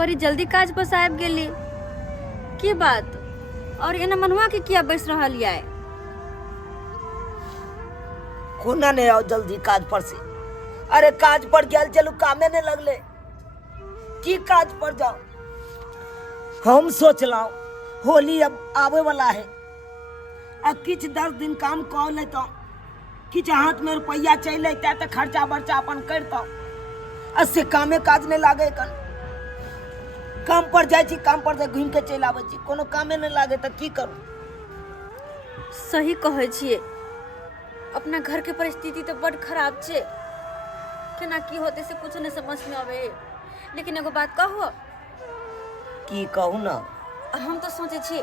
बड़ी जल्दी काज पर आबि गेली की बात। और एना मनवा के किया बैस रहल है? कोना नहीं आओ जल्दी काज पर से। अरे काज पर गया चलू कामे नहीं लगले की काज पर जाओ। हम सोचला होली अब आवे वाला है आ किछ 10 दिन काम कर लेता किछ हाथ में रुपया चल अता तो खर्चा बर्चा अपन करता से कामे काज नहीं लागे कन। काम पर जाए छी काम पर से घूम के चल आवे छी कोनो कामे नहीं लागे तो की करूं। सही कहे छिए अपना घर के परिस्थिति तो बड़ खराब छे केना की होते से कुछ नहीं समझ में आवे। लेकिन एगो बात कहो की कहूं ना हम तो सोचे छी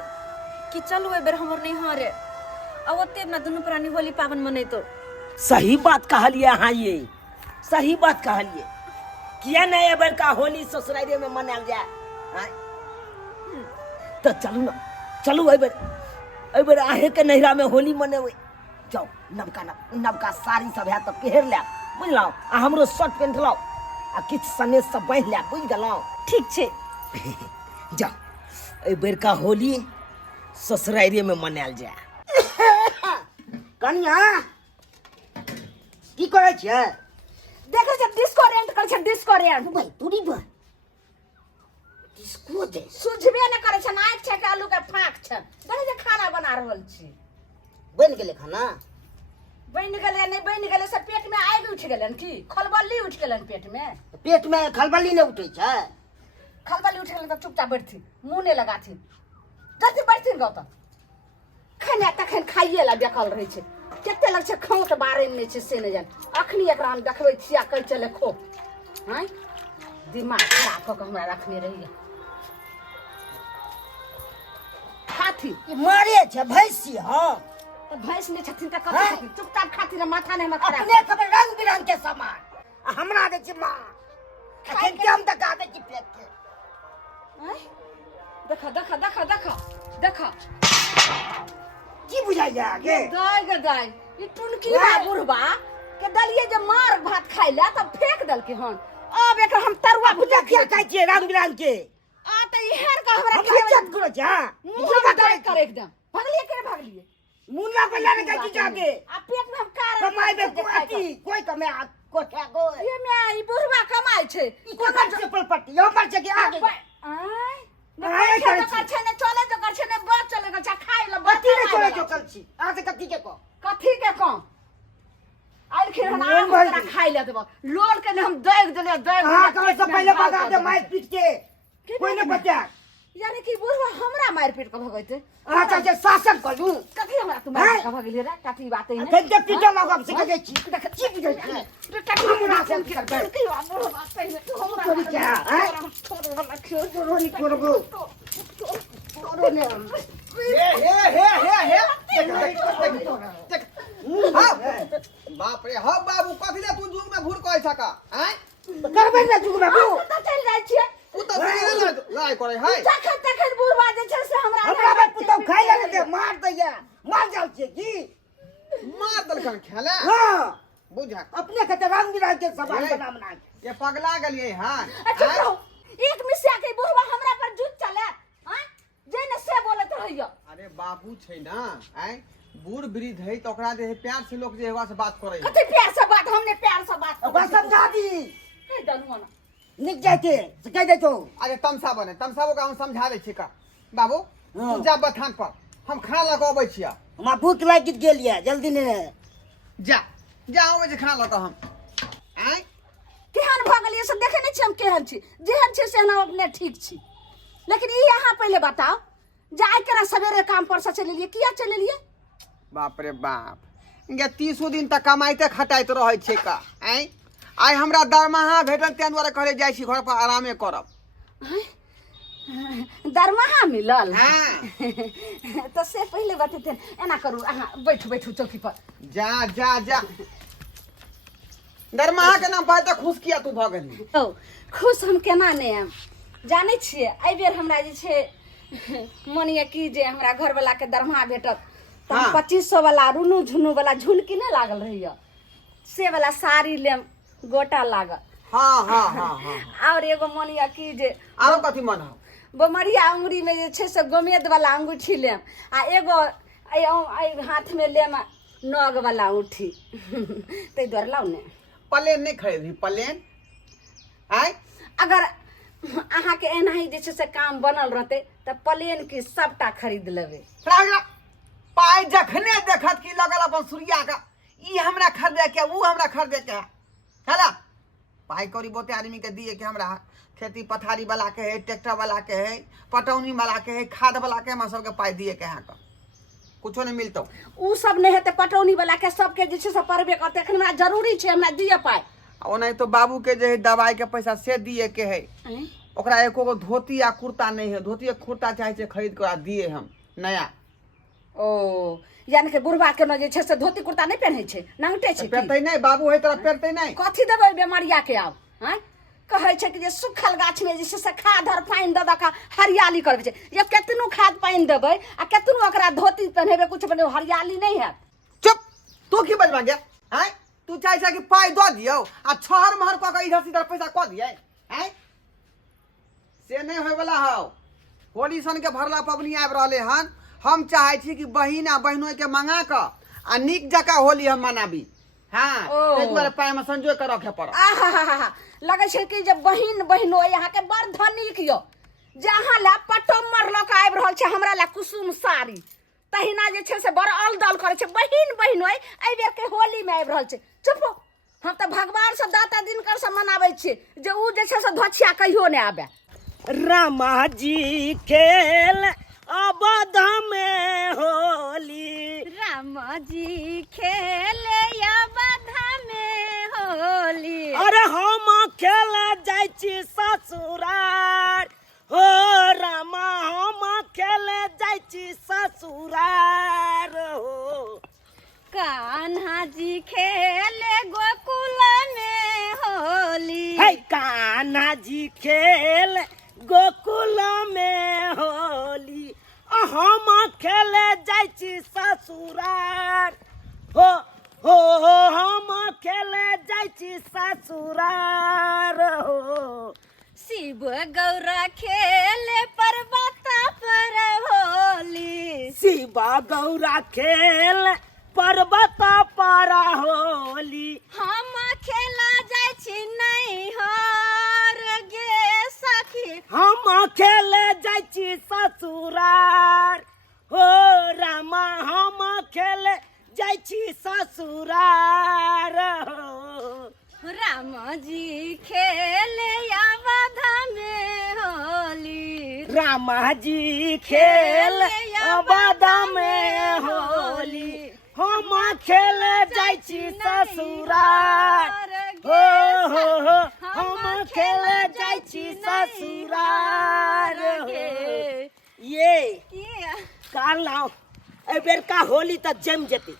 कि चलो ए बेर हमर नहीं हारे अब ओते अपना दोनों प्राणी होली पावन मने तो। सही बात कहलिए हाँ ये सही बात कहलिए किया नहीं एबर का होली ससुराइरे में मनाल जाए हाँ? तो चलू ना चलू एबर आहे के नैरा में होली मनेवे जाओ नवका साड़ी सब है तो पहर ले बुझलौ आ हमरो शर्ट पेंट लाओ आ किछ सने सब बांध ले बुझ गेलौ। ठीक छे जाओ एबर का होली ससुराइरे में मनाल जाए। कनिया की करे छे? देखे छ डिस्को रेंट कर छ डिस्को रेंट भाई तूरी बा डिस्को दे सुझबे न करे छ नाइट छ के आलू के फाक छ देखे छ खाना बना रहल छी। बन गेले खाना? बन गेले नहीं बन गेले से पेट में आगि उठ गेलन की खलबल्ली उठ गेलन पेट में खलबल्ली नहीं उठे छै? खलबल्ली उठ गेलन त चुपचाप बैठथी मुंह ने लगाथी जल्दी बैठथी गौ त खाना तखन खाइए ला देखल रहे छै केते लग छै खाओ त बारे में नहीं छै से नहीं जान अखनी एकरा हम देखबै छिया कह चले खो हैं दिमाग खराब क के हमरा रखने रहिए खाथी मारे छै भैंसी। हां तो भैंस नहीं छथिन त कथि छथिन चुपचाप खाती न माथा नहीं खराब अपने खबर रंग बिरंग के सामान आ हमरा दे छी मां अखन के हम तक आबे छी पेट के हैं देखा देखा देखा देखा देखा की बुझाइया आगे दाई गे दाई ई टुनकी बा बुढ़बा के दलिए जे मार भात खाइ ला तब फेंक दल के हन अब एकर हम तरुआ भुजा क्या खाइ छी रंग बिरंग के आ त इहर का हमरा हम इज्जत करो जा मुंह में कर एकदम भगलिए के भगलिए मुन्ना को लाने का की जाके आ पेट में हम कार कमाई में कोई कमे को क्या गो ये में ई बुढ़बा कमाई छै को से पलपट्टी यो पर से के आगे आय आय कर छै ने चले जो कर छै ने बस चले go खाइ ला बत्ती ने चले जो कल छी आ से कथी के को कथी के कम आइल खिर हम आ खाइ ले देबो लोड के ने हम देख देले देख हां कल से पहले बगा दे मार पीट के कोई ने बचा यानी कि बुढ़वा हमरा मार पीट के भगैते अच्छा जे शासन करू कथी हमरा तू मार के भगलिए रे कथी बात है अखन जे पीटा लगब से कहे छी देख की बुझै छी रे कथी हमरा से की बुढ़वा पहले तू हमरा तोरी क्या हैं छोड़ हमरा क्यों रोनी करबो छोड़ो ने हे देख बाप रे हो बाबू कथी ले तू जुग में भूर कहै छका हैं करबे ना जुग बाबू त चल जाय छिए तू त लड़ाई करे है तखन तखन बुढ़वा जे छै से हमरा बे पुतौ खाइ ले दे मार दैया मार जाल छै की मार दल कन खेले हां बुझा अपने के त रंग बिरंग के सामान बना बना ये पगला गेलिए हां अच्छा रहो एक मिसिया के बुढ़वा हमरा पर जुट चले हैं जे ने से बोलत रहियो अरे बाबू छै ना हैं बूढ़ वृद्ध है तो ओकरा जे है प्यार से लोग जे हेवा से बात करे कथी प्यार से बात हमने प्यार से बात ओकरा समझा दी ए दनुआ ना निक जाते से कह दे तो अरे तमसा बने तमसा को हम समझा दे छी का बाबू तू जा बथान पर हम खाना लगाबै छिया हमरा भूख लागि गेल ये जल्दी ने जा आवे जे खाना लगा हम हैं केहन भ गेलिए से देखे नै छी हम केहन छी जेहन छी से हम अपने ठीक छी लेकिन ई यहाँ पहले बताओ जाय के सवेरे काम पर से चले लिए किया चले लिए बाप रे बाप इनके 30 दिन तक कमाइते खटाइत रहे छै का हैं आइ हमरा दरमाहा भेटल तें दुआरे कहले जाइ छी घर पर आरामे करब दरमाहा मिलल हां तो से पहले बतेते एना करू अहाँ बैठू चौकी पर जा दरमाहा के नाम पर त खुश किया तू भ गेली ओ खुश हम केना नै हम जानै छियै एहि बेर हमरा जे छै मनिया की जे हमरा घर वाला के दरमाहा भेटत त 2500 वाला रुनु झुनु वाला झुनकी नै लागल रहिय से वाला साड़ी लेम गोटा लागल हाँ हाँ हाँ हाँ। और एगो मनिया की जे आरो कथी मन हो? बमरिया अंगुरी में जे छै से गोमेद वाला अंगूठी लेम आ एगो एहि हाथ में लेम नग वाला अंगूठी ताहि दुआरे लाउ ने। प्लेन नहीं खरीदी प्लेन? आय अगर अहाँके एनाही जे छै से काम बनल रहतै तऽ प्लेन की सबटा खरीद लेबै। पाई जखने देखत की लगल अपन सूर्या का ई हमरा खरीदे के ऊ हमरा खरीदे के है ना। पाई कौड़ी बहुते आदमी के दिए के हमरा खेती पथारी वाला के है, ट्रैक्टर वाला के है, पटौनी वाला के है, खाद वाला के हमरा सबके पाई दिए के है का कुछो नहीं मिलतो। ऊ सब नहीं हेतै पटौनी वाला के सबके जे छै से परबे करतै। एखन हमरा जरूरी छै हमरा दिए पाई। ओनाही तो बाबू के जे है दवाई के पैसा से दिए के है। ओकरा एको गो धोती या कुर्ता नहीं है, धोती या कुर्ता चाहे छै खरीद के दिए हम नया। ओ यानी कि बुढ़वा के न जे छै से धोती कुर्ता नहीं पहनै छै, नंगटे छै। पेरतै नहीं बाबू है तोरा पेरतै नहीं। कथी देबै बेमारिया के आब? हैं कहै छै कि जे सुखल गाछ में जे छै से खाद और पानि दऽ दऽ हरियाली करबै छै। ये केतनो खाद पानि देबै आ केतनो ओकरा धोती पहिनेबै कुछ बने हरियाली नहीं हैत। चुप तू की बजबा गया हैं? तू चाहे छै कि पाई दऽ दियौ आ छहर महर कऽ के इधर से इधर पैसा कऽ दियै हैं? से नहीं होय वाला हौ। होली सन के भरला पबनी आबि रहले हन। हम चाहे छी कि बहिन आ बहनोई के मंगा क आ नीक जकाँ होली हम मनाबी। हाँ ताहि दुआरे पाई में संजोय के रखे पड़त। आहा लगे छै कि जे बहिन बहिनो यहाँ के बड़ धनिक यो जहाँ ला पटोमर लऽ के आबि रहल छै हमरा ला कुसुम साड़ी तहिना जे छै से बड़ अलदल करे छै बहिन बहिनोई एहि बेर के होली में आबि रहल छै। चुप हम तऽ भगवान से दाता दिनकर से मनाबै छियै जे ऊ जे छै से धोछिया कहियो नहीं आबे। रामा जी खेल अवध में होली। रामा जी खेले अवध में होली। अरे हम खेल जाइ छी ससुरार हो रामा हम खेल जाइ छी ससुरार हो। कान्हा जी खेले गोकुल में होली। हे कान्हा जी खेल गोकुल में होली। हम खेले जाइ छी ससुरार हो हम खेले जाइ छी ससुरार हो। शिव गौरा खेले पर्वत पर होली। शिवा गौरा खेल पर्वत पर होली। हम खेला जाइ छी नहीं हर गे सखी। हम खेले जाइ छी ससुरार हो रामा हम खेले जाइ छी ससुरार हो। रामा जी खेले अवध में होली। रामा जी खेल अवध में होली। हम खेले जाइ छी ससुरार हो हम खेले जाइ छी ससुरार हो। ये काला एहि बेर का होली त जम जेते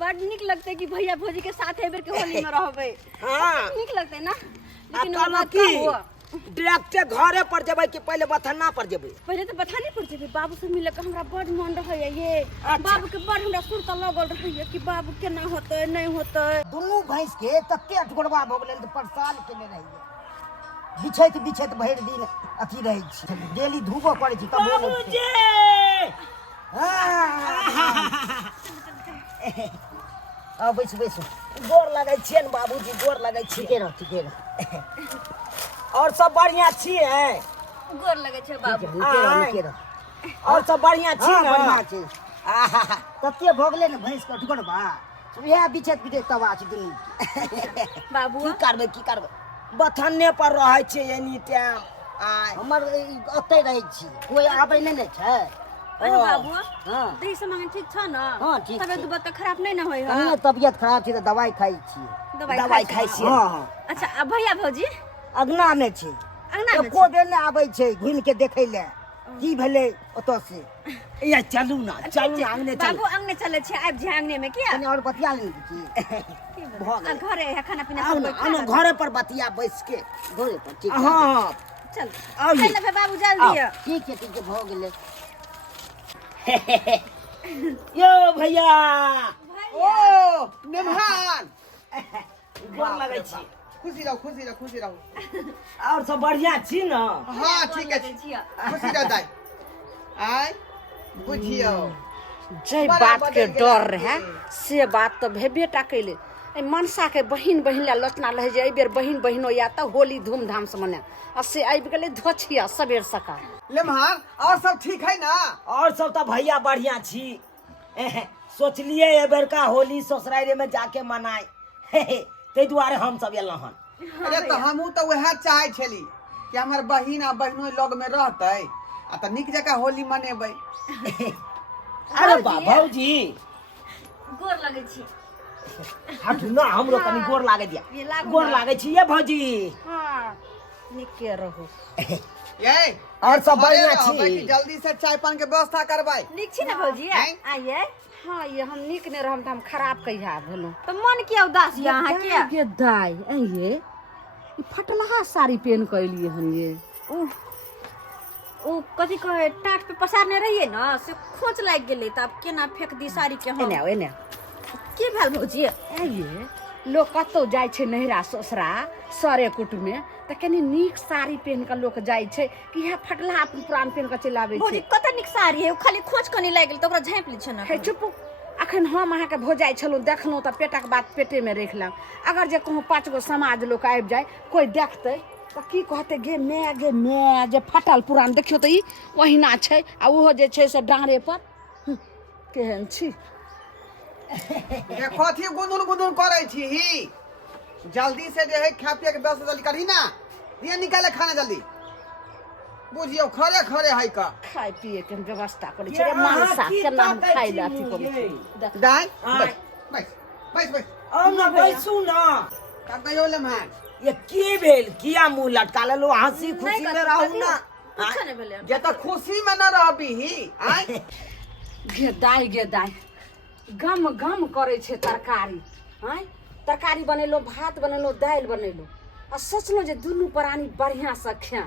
बड़ निक लगते कि भैया भौजी के साथ एबर के होली में रहबै। हाँ निक लगते ना। लेकिन आ वो बात की का हुआ डायरेक्ट घरे पर जेबै कि पहले बथाना पर जेबै? पहले तो बथाने पर जेबै। बाबू से मिले के हमरा बड़ मन रहैया ये। अच्छा। बाबू के बड़ हमरा सुर त लगल रहैया कि बाबू केना होतै नहीं होतै। दुनू भैंस के तते अठगोरवा भ गेलै त परेशान केने रहिए। बिछैत भरि दिन अथी रहै छी डेली धूबो पड़ै छी तब बाबूजी आ बैसु गोर लगै छियन बाबूजी गोर लगै छी। ठीके रह और सब बढ़िया छियै? गोर लगे छै बाबू। और सब बढ़िया छी हाँ, ने? बढ़िया छी। तते भ गेलै ने भैंस के ठुकरबा इएह बिछैत तबा छै दुनू। बाबू की करबै बथाने पर रहै छै एनी टाइम। हमर ओतै रहै छी कोई आबै नहि ने छै। अरे बाबू हाँ। दही सामान ठीक छ न? हाँ, ठीक तबियत छै। उबत खराब नहीं न होय है? कहीं तबियत खराब छै त दवाई खाइ छी। दवाई खाइ छियै? हाँ अच्छा अब भैया भौजी अगना में छै। अंगना में एको बेर नहि आबै छै घुमि के देखै ले की भेलै ओतऽ से। या चलू ना आंगने चलू। बाबू अंगने चले छै आबि जे अंगने में किया? कनी और बतिया लेनी की आ घरे है खाना पीना आउ सब ना कोई खा घरे पर बतिया बैस के। घरे पर ठीक हाँ चल आइए। चल बाबू जल्दी आ। ठीक है भ गेलै। यो भैया ओ निमहान गोर लगै छी। खुशी रहो खुशी रहो खुशी रहो। और सब बढ़िया छी न? हाँ ठीक है खुशी रह जाए आय बुझियो जे बड़ा बात के बदल गेला डर रहे से बात तो भेबे टा कैले। मनसा के बहिन ला लोचना रहे जे बेर बहिन बहिनो या तो होली धूमधाम से मने आ से आबि गेलै धोछिया सबेर सकाल। लेमहर और सब ठीक है ना? और सब तो भैया बढ़िया छी। सोचलिए ए बेर का होली ससुराल में जाके मनाए ते दुआरे हम सब एलहुं हन। अरे तो हमहू तो वह चाहे छली कि हमार बहिन आ बहनों लग में रहते आ तो निक जगह होली मनेबै। अरे बा भौजी गोर लगै छी। हटू ना हमरो कनी गोर लागे ये दिया। लागू गोर ना। लागे छी ये भौजी। हाँ निके रहो। ये और सब घरे बढ़िया रहबै कि छी। जल्दी से चाय पान के व्यवस्था करबै। नीक छी ना भौजी? हैं? आइए। हाँ ये हम निक ने रहम त हम खराब कहिया भेलु। तो मन किया उदास या अहाँ के? ये दाई ये ई फटलहा साड़ी पहन के एलिए हन ये। ओ कथी कहे टाट पे पसारने रहिए ना से खोच लाग गेलै त अब केना फेक दी साड़ी के हम? एने की भेल भौजी? ये लोग कतौ जाय छे नहिरा ससुरा सरे कुट में त कनी नीक साड़ी पहन के लोग जाय छे कि यह फटलहा अपन पुरान पहन के चल आवे भौजी छे। कत निक साड़ी है, खाली खोच कनी लाग गेल त ओकरा झाँप ली छ ना। हे चुप अखन हम अहाँ के भोजाई छलौ देखलौ त पेटक बात पेटे में रखलम। अगर जे कहूँ 5 गो समाज लोग आबि जाय कोई देखते तो की कहते गे मैं जे फटल पुरान देखियो तो ई ओहिना छै आ उहो जे छै से डाँरे पर केहन छी। ये कथी गुनगुन गुनगुन करै छी ही? जल्दी से जे है खा पिए के व्यवस्था जल्दी करी ना। ये निकाले खाना जल्दी। बुझियो खरे खरे है का खाए पिए के व्यवस्था करे ये छै रे अहाँ मानसा की केना हम ताकै खाइ छी ले अथी करै ये? छी। दाई आय। बस बस बस और ना बैसू ना। का कहियो लेमहर ये की भेल? किया मुंह लटका लेलो? हंसी खुशी में रहू ना। कुछ नहीं भेलै। जे तो खुशी में न रहबी ही आय गे दाई गम गम करे छै तरकारी। हैं तरकारी बनेलो भात बनेलो दाल बनेलो आ सोचलो जे दुनू प्राणी बढ़िया से खाएं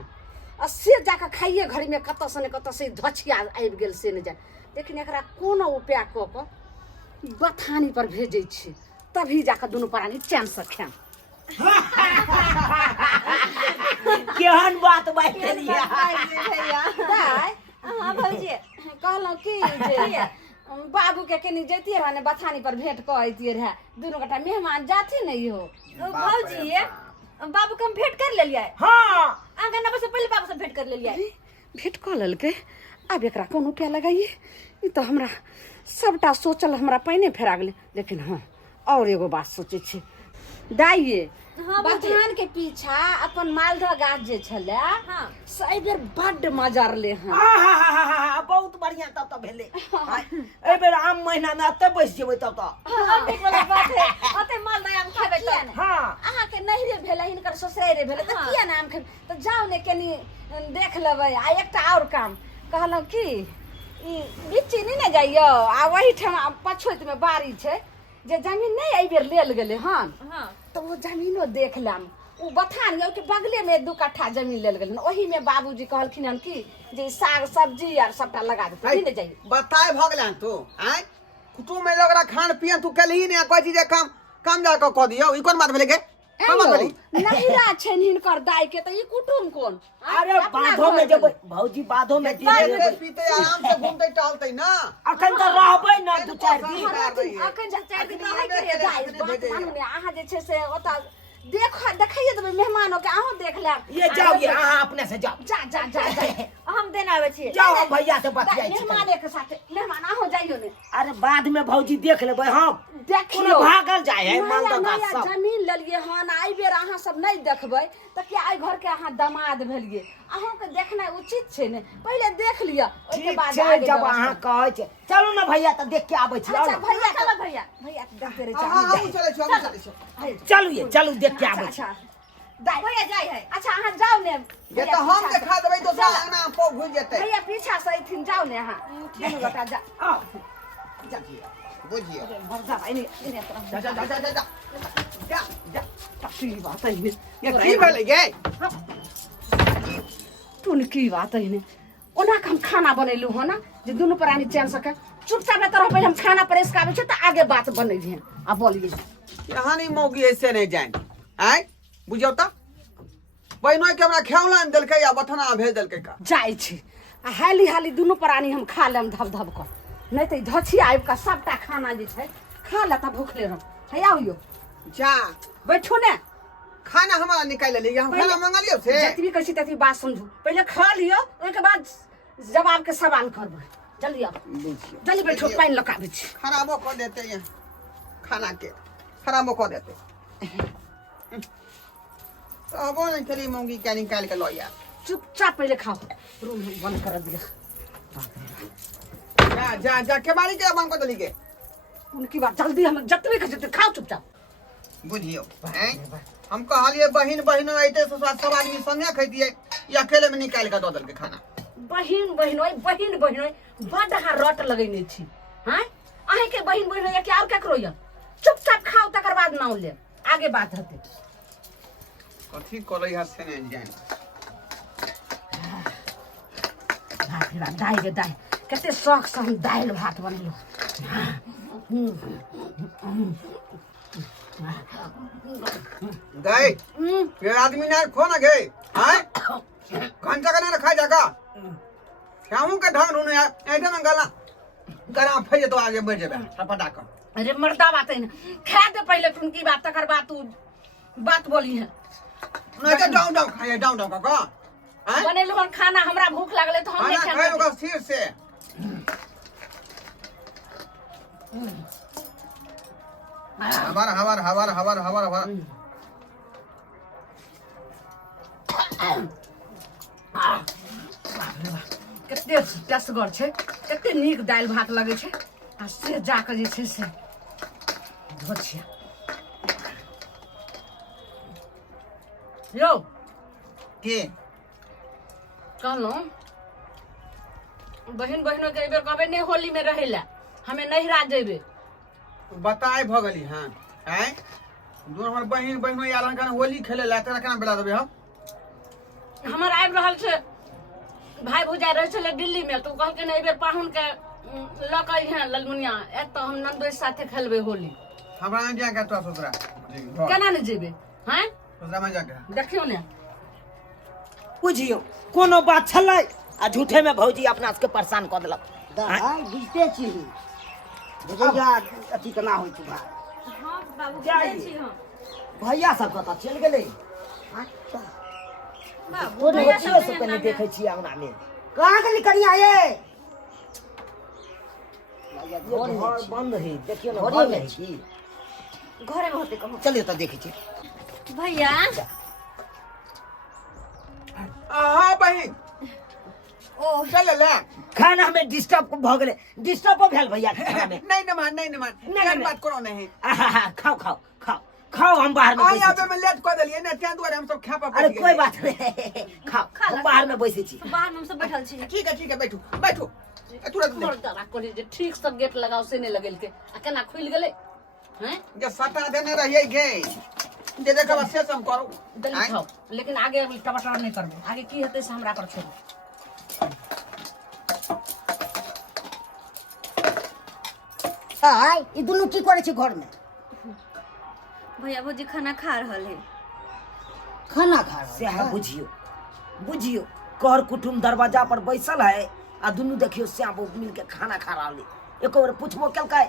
आ से जाके खाइए घड़ी में कत से धछिया आबि गेल से न जाए। लेकिन एकरा कोनो उपाय क के बथानी पर भेजै छी तभी जाके दुनू प्राणी चैन से खाएं। केहन बात बात लिया? दाई हां भौजी कहलौं कि जे बाबू के कनी जैतिए रहे ने बथानी पर भेंट क अइतिए रहे दुनू गोटा मेहमान जाथि नहीं हो। भौजी बाबू के हम भेंट कर लेलिए। हाँ आंगन से पहले बाबू से भेंट कर लेलिए। भेंट क लेलकै आब एकरा कोन उपाय लगाइए? ई तो हमरा सबटा सोचल हमरा पहिने फेरा गेलै। लेकिन हाँ और एगो बात सोचे छी दाइये हाँ, बथान के पीछा अपन मालदह गाछ जे छले हाँ। से एहि बेर बड्ड मजरले हन। बहुत बढ़िया तब तो भेले। ए बेर आम महीना में अते बैस जेबै तब तो। हां ठीक वाला बात है। अते मालदह आम खाबे त हाँ अहाँ के नहिरे भेले हिनकर ससुरे भेले त किया नाम खे त जाउ ने कनी देख लेबै। आ एकटा और काम कहलौ कि ई बिच्ची नहीं न जाइयो आ वही ठमा पछोइत में बारी छै जे जमीन नहीं एहि बेर लेल गेलै हन हां तो वो जमीनो देख लाम। उ बथान के बगले में 2 कट्ठा जमीन लेल गेलै ओही में बाबूजी कहलखिन हन कि जे साग सब्जी आर सबटा लगा देते नहीं जाइए। बताए भ गेलन तू आय कुटुम में लोगरा खान पियन तू कलही ने कोई चीज काम जा के क दियो। ई कोन बात भेले के? कोन बात भेली? नहिरा छन हिनकर दाई के त ई कुटुम कोन? अरे बाधो में जेबै भौजी, बाधो में खाते पीते आराम से घूमते टहलते ना। अखन तो रहबै ना 2-4 दिन। अखन जा 4 दिन रहे के दाई बात मानने अहाँ जे छै से ओता देखाइए देबै मेहमानों के अहूँ देख लेब। ये जाओ ये अहाँ अपने से जाओ। जा हम देना आवे छी। जाओ हम भैया से बतियाई छी। मेहमान के साथ मेहमान अहूँ जाइयो ने। अरे बाद में भौजी देख लेबै हम। देखियो कोनो भागल जाए है मालदह नया गाछ सब। जमीन लेलिए हन आई बेर अहाँ सब नहीं देखबै त क्या आई घर के अहाँ दामाद भेलिए अहूँ के देखना उचित छै ने। पहले देख लिया ओके ठीक बाद छै आगे जब व्यवस्था। अहाँ कहै छै चलू ना भैया त देख के आबै छी। अच्छा आओ भैया चलो भैया। भैया के देखते रहे हां हम चले छी हम चले छी। ना। चलू ये चलू देख के आबै छी। अच्छा दाई भैया जाई है। अच्छा अहाँ जाओ ने ये तो हम देखा देबै तो अंगना पो घुस जेतै। भैया पीछा से अइथिन जाओ ने अहाँ दुनू गोटा जा आओ बुझियो जा इने तरफ जा जा जा जा जा जा जा की बात है ये ये की भेले गे? तूने की बात है ने ओना हम खाना बनैलू हो ना जे दुनू प्राणी चैन सके चुपचाप रहते रहो। पहले हम खाना परेस के आबै छै त आगे बात बनै छै। आ बोलिए यहाँ नहीं मौगी ऐसे नहीं जाए आय बुझियो त बहिनो के हमरा खेौला ने देलकै या बथना भेज देलकै का जाइ छी आ हाली हाली दुनू प्राणी हम खा लेम धब धब कर नहीं तो धछी आबि का सबटा खाना जे छै खा ले त भूखले रह है आओ यो जा बैठो ने खाना हमारा निकाल ले हम खाना मंगलियो से जतबी कहै छी ततबी बात समझू पहले खा लियो ओके बाद जवाब के सवाल करबै जल्दी आओ बुझियो जल्दी बैठो पानी लकाबै छी खराबो कर देते ये खाना के खराबो कर देते अब नहीं चली मूंगी क्या निकाल के लो यार चुपचाप पहले खाओ रूम बंद कर दिया जा जा जा के बारी के बंद कर दली के उनकी बात जल्दी हम जतबी कहै छी खाओ चुपचाप बुझियो हैं हम कहलिए बहिन बहिनो ऐते सब आदमी संगे खैतिए या अकेले में निकाल के दो दल के खाना बहिन बहिनोई बड हा रट लगैने छी हैं अहे के बहिन बहिनोई के और केकरो या चुपचाप खाओ तकर बाद नाम ले आगे बात हते कथी करई हाथ से नहीं जान दाई गे दाई कते शौक से हम दाल भात बनेलो गए ये आदमी ना खो ना गए हैं घंटा का ना खा जागा शामू के ढंग ढूंढे ऐसे में गला गला फैले तो आगे बढ़ जाबे टपटा कर अरे मर्दा बात है ना खा दे पहले उनकी बात तकर बात तू बात बोली है नहीं तो डाउन डाउन खाए डाउन डाउन का हैं बनेलो हन खाना हमरा भूख लागले तो हम नहीं खाना खाए खाए होगा सिर से हमारा हमारा हमारा हमारा हमारा हमारा कते टसगर छै कते नीक दाल भात लगे छै आ से जाके जे छै से धोछिया यो के कहलहुँ बहन बहनों के एबेर कहबे नहीं होली में रहे ला हमें नहिरा जेबे बताए भ गली हां हैं दोनों हमर बहिन बहिनो यार कन होली खेले ला तेरा केना बेला देबे हम हमर आबि रहल छै भाई भौजाई रहे छले दिल्ली में तो कहलकै नहीं एबेर पाहुन के लकै है ललमुनिया एतऽ हम नंदोई साथे खेलबे होली हमरा नहीं जा के तो ससुरा केना नहीं जेबे हैं ससुरा में जाके देखियो ने बुझियो कोनो बात छलै आ झूठे में भौजी अपना सबके परेशान कऽ देलक दाई बुझते छी बुझैया अथी केना होइ छै भाई हाँ बाबू जाई। बुझै छी हम भैया सब कतऽ चलि गेलै बाबू कोनो भैया बच्चियों सब से पहले देखै छी अंगना में कहाँ गेली कनिया ये घर बंद है देखियो ना घरे घर में में छी घरे में होते कहूँ चलिए तो देखै छी भैया हां बहिन ओ चल ले खाना में डिस्टर्ब भ गेलै डिस्टर्ब भेल भैया खाना में नहीं मान नहीं। बात करो नहीं आहा, खाओ खाओ खाओ खाओ हम बाहर में आ बैसै यहाँ छी। पे मैं लेट कर दिलिए ना त्या दुआरे हम सब खा पा अरे कोई बात नहीं खाओ हम बाहर में बैसै छी बाहर में हम सब बैठल छी ठीक है बैठो बैठो तुरंत ले मर्दा कोली जे ठीक से गेट लगाओ से नहीं लगेल के आ केना खुल गेले हैं जे सटा देने रहिए गए जे देखा से हम करो दली खाओ लेकिन आगे अभी टमाटर नहीं करबो आगे की हेतै से हमरा पर छोड़ो आई ई दुनू की करे छै घर में भैया भौजी खाना खा रहल है खाना खा रहा से है बुझियो बुझियो कर कुटुम दरवाजा पर बैसल है आ दुनू देखियो श्याम बाबू मिल के खाना खा रहले एको बार पूछबो केलकै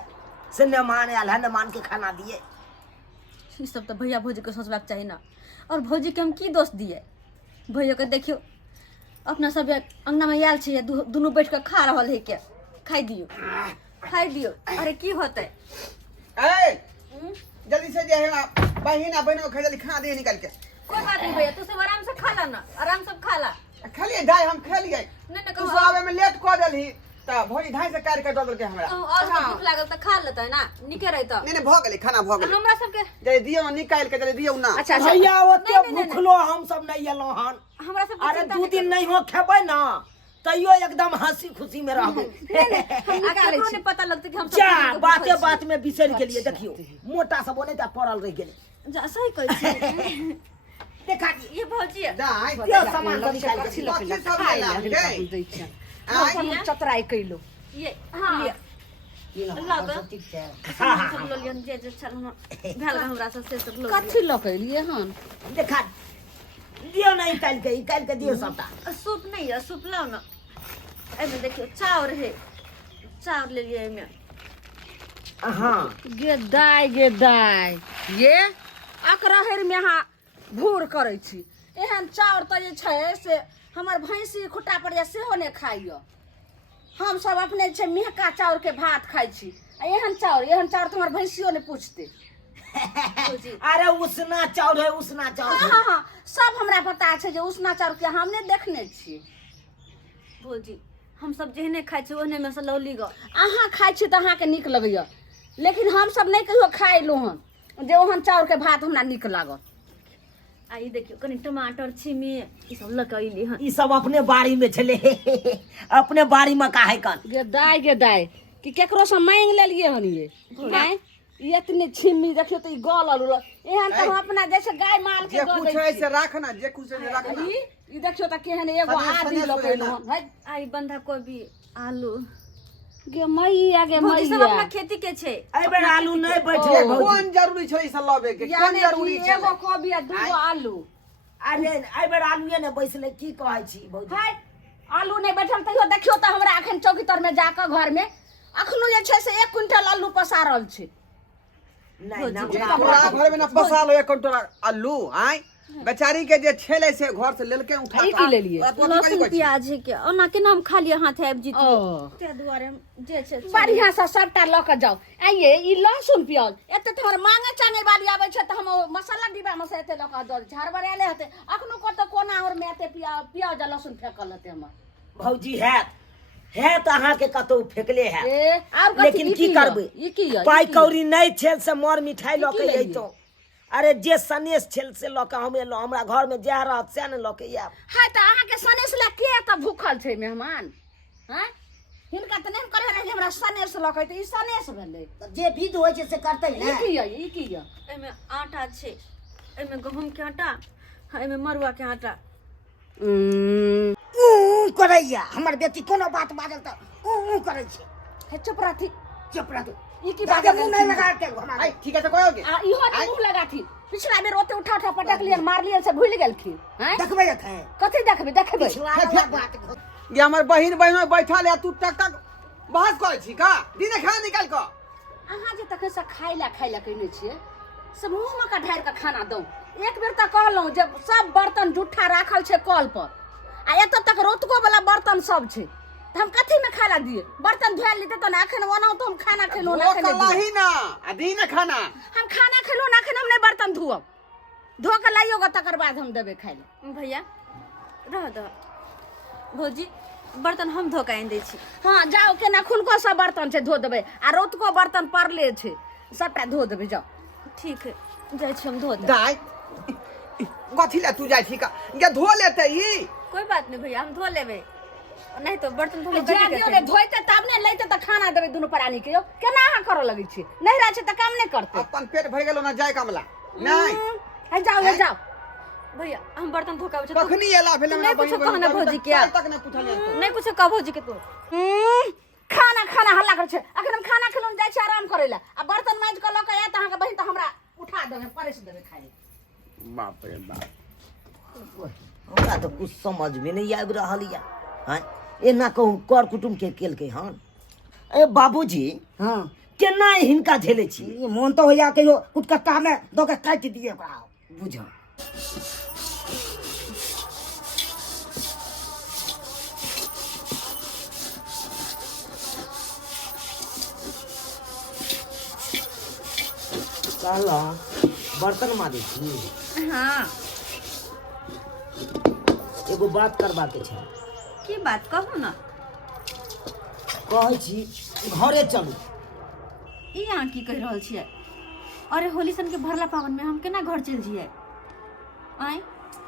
से मेहमान आयल है मेहमान के खाना दिए ई सब तो भैया भौजी के सोचबाक चाही ना और भौजी के हम की दोष दिए भैया के देखियो अपना सब अंगना में आयल छै दुनू बैठ के खा रहल है के खाई दियो अरे की होते ए जल्दी से जे है बहिन आ बहनों के जल्दी खा दे निकाल के कोई बात नहीं भैया तू सब आराम से खा ला ना आराम से खा ला खाली ढाई हम खा लिए नहीं तू कहो आवे में लेट कर देली त भोजी ढाई से काट के दो दल के हमरा और भूख लागल त खा लेता है ना निके रहता नहीं भ गेली खाना भ गेली हमरा सबके जे दियो निकाल के जल्दी दियो ना अच्छा भैया ओते नहीं, नहीं, भूखलो हम सब नहीं एलो हन हमरा सबके अरे चिंता दू नहीं दिन नहीं हो खेबै ना तैयो एकदम हंसी खुशी में रहबै आ केकरो नहीं पता लगते कि हम सब जा किसी को बाते भूखल बात में बिसर गेलिए देखियो मोटा सब ओने पड़ल रह गेलै छी। जा सही कहै छी देखा ये भौजी है। ढाई दियो सामान सब निकाल के दियो। सब ले ला चतराई कैलो ये हाँ ये की ना लाओ सब ठीक छै सामान सब लो लियन जे छल हम भेल हमरा से सब लो कथी लऽ के एलियै हन देखा दियो ना निकाल के दियो सबटा सूप नहीं है सूप लाओ ना एमे देखियो चाउर है चाउर ले लिए एमे हाँ गे दाय ये अकरहर में अहाँ भूर करै छी एहन चाउर तऽ जे छै से हमर भैंसी खुट्टा पर जे सेहो नहि खाइए हम सब अपने छै मेहका चाउर के भात खाइ छी आ एहन चाउर तऽ हमर भैंसियो नहि पूछते अरे उसना चाउर है उसना चाउर है। हाँ सब हमरा पता छै जे उसना चाउर के हम नहि देखने छियै भौजी हम सब जेहने खाइ छी ओहने में से लौली ग अहाँ खाइ छी तऽ अहाँके नीक लगैए लेकिन हम सब नहीं कहियो खाइलहुँ हन जे ओहन चाउर के भात हमरा नीक लागत आ ई देखियो कनी टमाटर छिमी ई सब लऽ के अइली हन ई सब अपने बाड़ी में छले अपने बाड़ी में काहे कन गे दाय कि केकरो से मांग लेलिए हन ये नहीं ये इतने छिम्मी देखियो तो ई गलल एहन तो हम अपना जैसे गाय माल के जे दऽ कुछ दै है छियै। से रखना जे कुछ है से रखना ई देखियो त केहन एगो आदमी लपेलु हन है आई बंधा कोबी आलू गे मैया भौजी सब अपना खेती के छै एहि बेर आलू नहीं बैठले भौजी कौन जरूरी छै ई सब लबे के कौन यानी जरूरी कि छै एगो कोबी आ दूगो आलू अरे एहि बेर आलूए ने बैसले की कहै छी भौजी है आलू नहीं बैठल तैयो देखियो त हमरा अखन चौकी तर में जाकर घर में अखनो जे छै से 1 क्विंटल आलू पसारल छै नहीं ना ये तोरा घर में ना पसा लो 1 क्विंटल आलू आय बेचारी के जे छेले से घर से लेलके उठा ई की लेलिए लहसुन प्याज है के ओना के नाम खा लिया हाथ आबि जीती ओ ते दुआरे जे छै बढ़िया से सबटा लऽ के जाओ आइये ई लहसुन प्याज एते तो हमर मांगे चांगे वाली आबै छै त हम मसाला डिब्बा में से एते लऽ के दऽ झाड़ बरेले हेते अखनो को तो कोना और में एते प्याज आ लहसुन फेकल हेते हमर भौजी है तो अहाँ के कतौ फेकले है ए आब कथी लेकिन की करबै ई की है पाई कौड़ी नहीं छेल से मर मिठाई ई लऽ की के लेलियै? अइतौ अरे जे सनेश छेल से लऽ के हम एलहुँ हमरा घर में जह रहत से ने लऽ के आयब है त अहाँ के सनेस ला के त भूखल छै मेहमान हैं हिनका त नहीं करे ना जे हमरा सनेस लऽ के त ई सनेस भेलै जे विध होइ छै से करतै ई ने की है एमे आटा छै एमे गहूम के आटा एमे मरुआ के आटा करैया हमर बेटी कोनो बात बाजल त करै छै हे चुप रहती चुप रह तू ई की बाजे बात मुंह नहीं लगा के हमारे आय ठीक है तो कहोगे आ इहो ने मुंह लगा थी पिछला बेर ओते उठा पटक लियन मार लियन से भूल गेलखिन हैं देखबै है कथी देखबै पिछला वाला बात ये हमर बहिन बहिनो बैठल है तू टक बहस करे छी का दिने खाना निकाल के अहाँ जे तक से खाइ ला कहने छियै से मुंह में का ढार के खाना दो एक बेर तक कहलहुं जब सब बर्तन जूठा राखल छै कल पर आ एत तक रोतको वाला बर्तन सब छै त हम कथी में खाला दिए बर्तन धोए लेते त ना एखन ओना तो हम खाना खेलो ना वो खेले कलाही ना आ दिन खाना हम खाना खेलो ना एखन हम नहीं बर्तन धोब धो के लाइयो ग तकर बाद हम देबे खाइ ले भैया रह दो भौजी बर्तन हम धो के आनि दै छी हाँ जाओ केना खुनको सब बर्तन छै धो देबै आ रोतको बर्तन पड़ले छै सबटा धो देबै जाओ ठीक है जाइ छी हम धो दे दाय कथी ले तू जाय छी का ये धो लेते ई कोई बात नहीं भैया हम धो लेबै नहीं तो बर्तन धो जा दियो ने धोइते तब ने लैते त खाना देबै दुनू प्राणी के यो केना अहाँ करऽ लगै छी नहीं रह छै त काम नहीं करते अपन पेट भर गेलो ना जाय कमला नहीं है जाओ भैया हम बर्तन धो के आबै छी कखनी एला भेले नहीं कुछ कहना भौजी के तक नहीं पूछलिए नहीं कुछ कह भौजी के तू खाना हल्ला कर छै अखन हम खाना खेलौं जाइ छी आराम करै ला आ बर्तन मांज के लऽ के आयत अहाँ के बहिन त हमरा उठा देबै परस देबै खाइ बाप रे बाप हमरा तो कुछ समझ में नहीं आबि रहल या हैं एना कहूँ कर कुटुम के केलकै हन ए बाबूजी हां केना हिनका झेले छी ये मोन तो होया कहियो कुटकट्टा में दो के काट दिए ओकरा बुझ कहला बर्तन माजे छी हाँ एगो बात करबा के छै की बात कहू ना कहै छी घरे चलू ई अहाँ की कहि रहल छियै अरे होली सन के भरला पावन में हम केना घर चलि जियै आय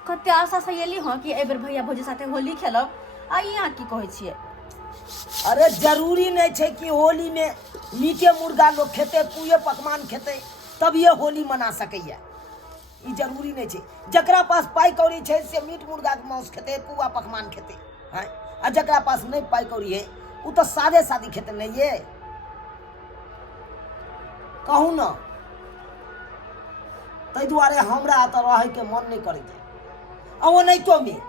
कते आशा से एली हँ कि एहि बेर भैया भौजी साथे होली खेलब आ ई अहाँ की कहै छियै अरे जरूरी नहीं छै कि होली में मीटे मुर्गा लोग खेते पुए पकवान खेते तब ये होली मना सकैया ई जरूरी नहीं छै जकरा पास पाई कौड़ी छै से मीट मुर्गा के मांस खेते पुआ पकवान खेते हैं आ जकरा पास नहीं पाई कौड़ी है वो तो सादे शादी खेते नहीं ये कहू ना ताहि दुआरे हमरा एतऽ रहैके मन नहीं करैत है। अब ओनाहितो में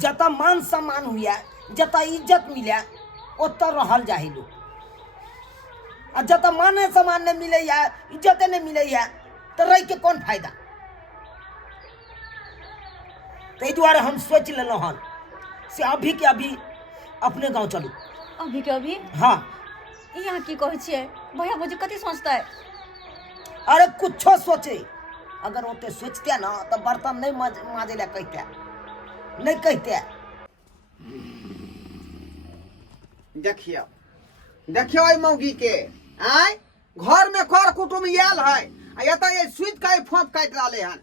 जतऽ मान सम्मान हुए, जतऽ इज्जत मिले, ओतऽ रहल जाही लोग। आ जतऽ मान सम्मान नहीं मिले, इज्जते नहीं मिले, तो रह के कौन फायदा। ताहि दुआरे हम सोच लेलहुँ हन से अभी के अभी अपने गाँव चलू। अभी के अभी हाँ, यहाँ की कहै छियै, भैया भौजी कथी सोचतै? अरे कुछो सोचे, अगर ओते सोचते ना तो बर्तन नहीं माजे ला कहते, नहीं कहते। देखियो देखियो आई मौगी के आय घर में कर कुटुम आयल है, एतऽ ये सुत के फोप काट डाले हन।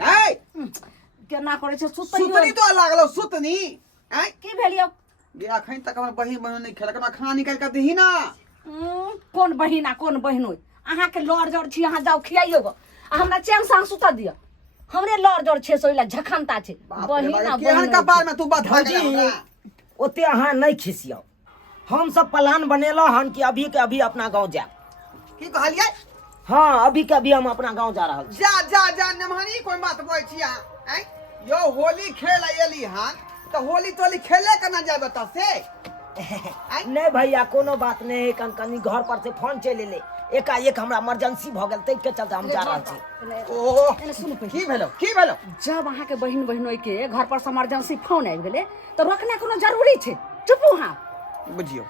है केना करे छै सुतनी तो लागलो सुतनी। आय की भेलियो? ये अखन तक हमर बहिन बहन नहीं खेलक ना, खाना निकाल के दही ना। कौन बहिना कौन बहिनो? अहाँ के लड़ जड़ छी, अहाँ जाओ खियाइयो गो आ हमरा चैन से सुता दिया। हमरे लड़ जड़ छे सोइला झखनता छे। बहिना केहन कपार में तू बधा भौजी ओते अहाँ नहीं खिसियो। हम सब प्लान बनेलो हन कि अभी के अभी अपना गांव जाए। की कहलिए? हाँ, अभी के अभी हम अपना गांव जा रहल छी। जा जा जा नमहनी कोई बात बोल छिया। आय यो होली खेल एली हन तो होली तोली खेले के ना जाबे त से। नहीं भैया कोनो बात नहीं, कनी घर पर से फोन चले ले, एकाएक हमरा इमरजेंसी भ गेल, तै के चलते हम जा रहल छी। ओ एने सुनु पहिले। की भेलो की भेलो? जब अहाँ के बहिन बहिनोई के घर पर से इमरजेंसी फोन आबि गेले तो रोकना कोनो जरूरी छे। चुपू हाँ बुझियो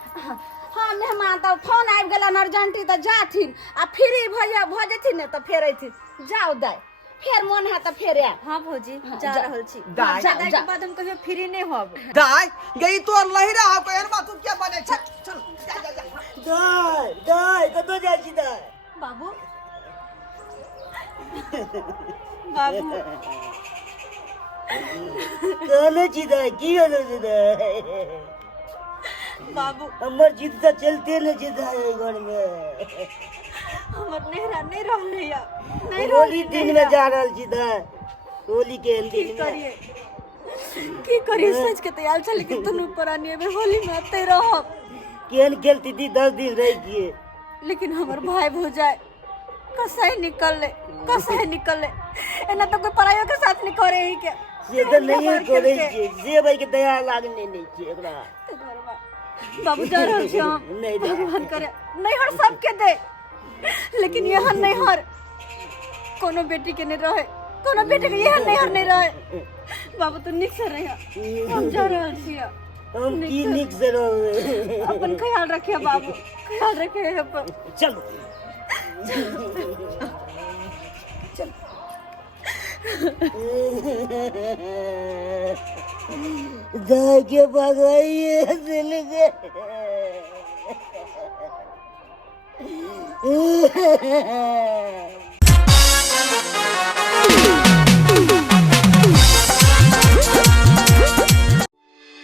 हाँ मेहमान तो फोन आबि गेल अर्जेंटी तो जाथिन आ फिर भैया भ जेथिन ने तो फेर अइथिन। जाओ दाय, फेर मन है तो फेर आएब। हाँ भौजी जा रहल छी। दाय जाए के बाद हम कहियो फ्री नहीं होब। दाय गई तोर लहिरा हो के एनबा तू क्या बने छ? चल जा जा जा। दाय दाय कतो जाइ छी दाय? बाबू बाबू कहले छी दाय, की होलो छी दाय? बाबू हमर जिद तो चलते न छी दाय घर में। हमर नेहरा नहीं रहले या, नहीं होली दिन में जा रहल छी दाय, होली के की दिन में। करिए की करिए, सोच के तैयार छल कि तुनु परानी में होली में आते रहब, केहन खेलती थी 10 दिन रह किए। लेकिन हमर भाई भौजाई कसाई निकल ले। एना तो कोई पराइयों के साथ नहीं करे ही के। से तो नहीं करे छी, से भाई के दया लागने नहीं छी एकरा। बाबू जा रहल छी हम। नहीं दाय। भगवान करे नहीं हर सबके दे, लेकिन यहाँ नहीं हर कोनो बेटी के नहीं रहे, कोनो बेटे के यहाँ नहीं रहे। बाबू तू निक से रहिया, हम जा रहल छी। हम की निक से रहे। अपन ख्याल रखिए बाबू, ख्याल रखिए अपन। चलो दाय के भगाइए दिल के।